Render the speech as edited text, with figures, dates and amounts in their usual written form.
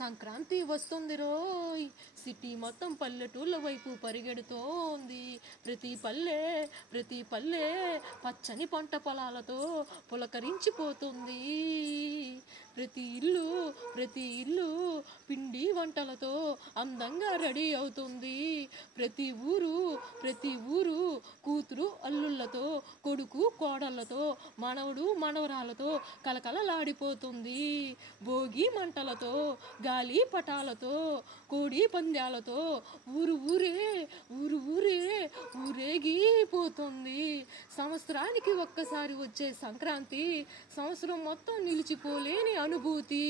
సంక్రాంతి వస్తుంది రోయ్, సిటీ మొత్తం పల్లెటూళ్ళ వైపు పరిగెడుతోంది. ప్రతి పల్లె పచ్చని పంట పొలాలతో పులకరించిపోతుంది. ప్రతి ఇల్లు పిండి వంటలతో అందంగా రెడీ అవుతుంది. ప్రతి ఊరు కూతురు అల్లుళ్ళతో, కొడుకు కోడళ్ళతో, మనవడు మనవరాలతో కలకలలాడిపోతుంది. భోగి మంటలతో, గాలి పటాలతో, కోడి పందాలతో ఊరే ఊరేగిపోతుంది. సంవత్సరానికి ఒక్కసారి వచ్చే సంక్రాంతి సంవత్సరం మొత్తం నిలిచిపోలేని అనుభూతి.